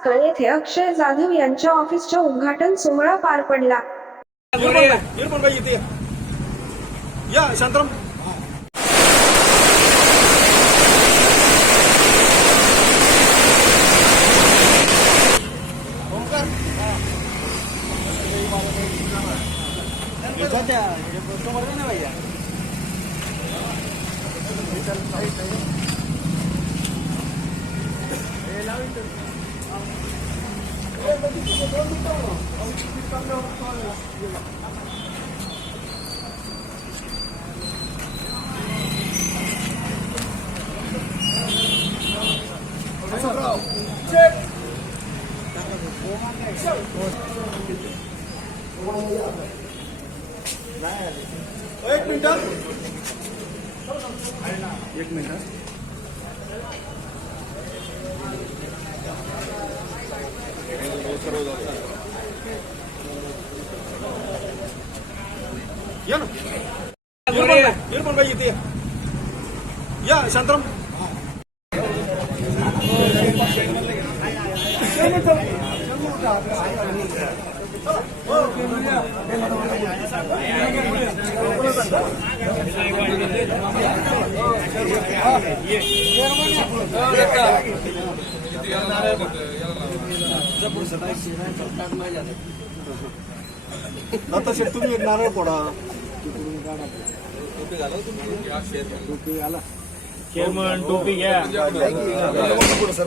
साखळ येथे अक्षय जाधव यांच्या ऑफिसच्या उद्घाटन सोहळा पार पडला. निर्मल बाई इथे या. या शांतराम एक मिनिट सर्व या ना निर्मल बाई निर्मल बाई इथे या. या शांतराम आता शेठ तुम्ही एक नारळ फोडा चेअरमन टोपी घ्या पुढे सर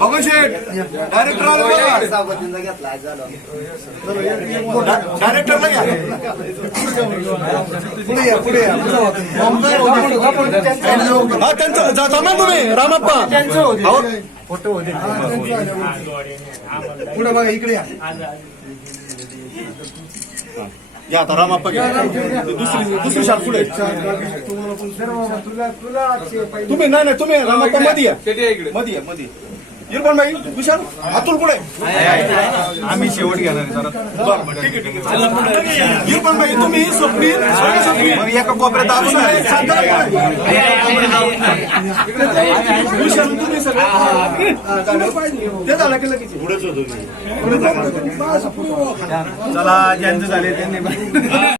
पुढे शेठ डायरेक्टर आले बघा. डायरेक्टरला घ्या. पुढे या पुढे या. हा त्यांचं जा- तुम्ही अहो, पुढे बघा इकडे या. या आता रामप्पा घ्या. दुसरी दुसरी शाट पुढे तुम्ही नाही नाही तुम्ही रामप्पा मध्ये या. मध्ये या मध्ये निर्मल बाई विशाल अतुल पुढे आम्ही शेवट घेणार जरा. बरं बरं ठीक आहे ठीक आहे. निर्मल बाई तुम्ही स्वप्नील सगळे स्वप्नील एका कोपऱ्यात आपण. विशाल तुम्ही सगळे? ते झालं की लगेच. पुढेच होतो. चला ज्यांचं झाले त्यांनी.